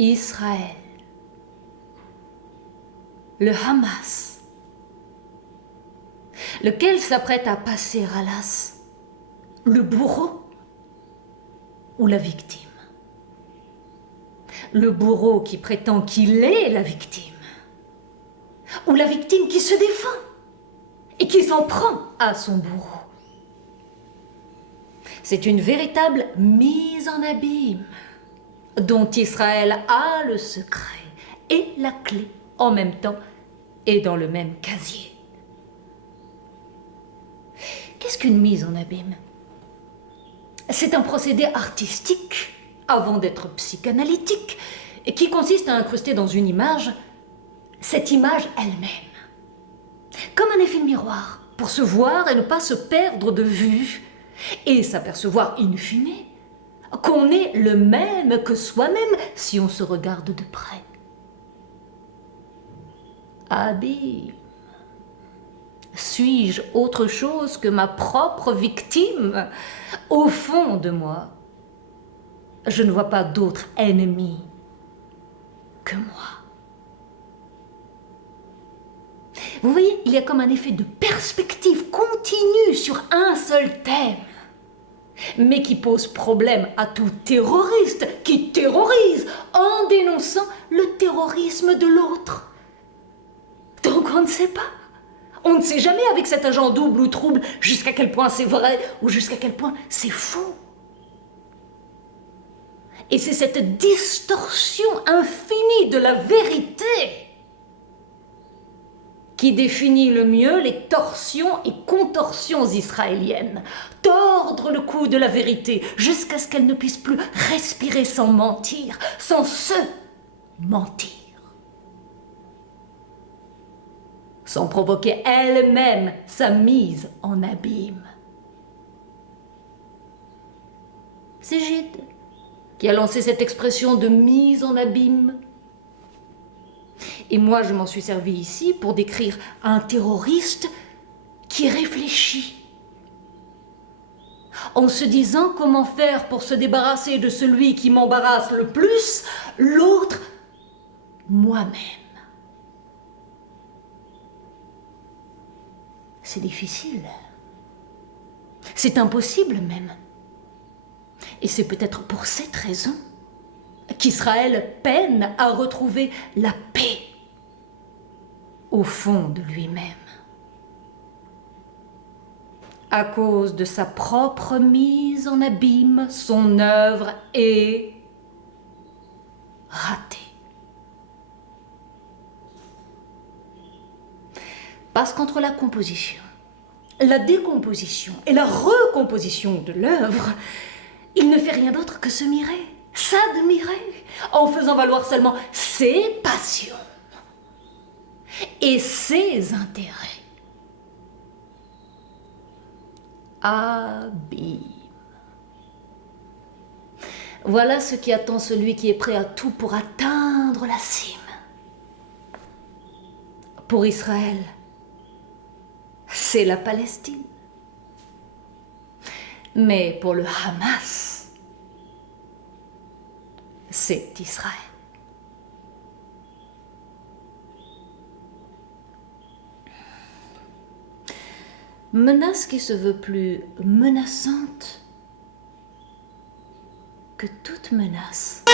Israël, le Hamas, lequel s'apprête à passer à l'as, le bourreau ou la victime? Le bourreau qui prétend qu'il est la victime, ou la victime qui se défend et qui s'en prend à son bourreau? C'est une véritable mise en abîme dont Israël a le secret et la clé en même temps et dans le même casier. Qu'est-ce qu'une mise en abîme? C'est un procédé artistique, avant d'être psychanalytique, qui consiste à incruster dans une image cette image elle-même, comme un effet de miroir, pour se voir et ne pas se perdre de vue, et s'apercevoir in fine qu'on est le même que soi-même si on se regarde de près. Abîme. Suis-je autre chose que ma propre victime? Au fond de moi, je ne vois pas d'autre ennemi que moi. Vous voyez, il y a comme un effet de perspective continue sur un seul thème, mais qui pose problème à tout terroriste qui terrorise en dénonçant le terrorisme de l'autre. Donc on ne sait pas. On ne sait jamais avec cet agent double ou trouble jusqu'à quel point c'est vrai ou jusqu'à quel point c'est faux. Et c'est cette distorsion infinie de la vérité qui définit le mieux les torsions et contorsions israéliennes. Tordre le cou de la vérité jusqu'à ce qu'elle ne puisse plus respirer sans mentir, sans se mentir. Sans provoquer elle-même sa mise en abîme. C'est Gide qui a lancé cette expression de mise en abîme. Et moi, je m'en suis servi ici pour décrire un terroriste qui réfléchit, en se disant comment faire pour se débarrasser de celui qui m'embarrasse le plus, l'autre, moi-même. C'est difficile. C'est impossible même. Et c'est peut-être pour cette raison qu'Israël peine à retrouver la paix au fond de lui-même. À cause de sa propre mise en abîme, son œuvre est ratée. Parce qu'entre la composition, la décomposition et la recomposition de l'œuvre, il ne fait rien d'autre que se mirer, s'admirer, en faisant valoir seulement ses passions et ses intérêts. Abîme. Voilà ce qui attend celui qui est prêt à tout pour atteindre la cime. Pour Israël, c'est la Palestine. Mais pour le Hamas, c'est Israël. Menace qui se veut plus menaçante que toute menace.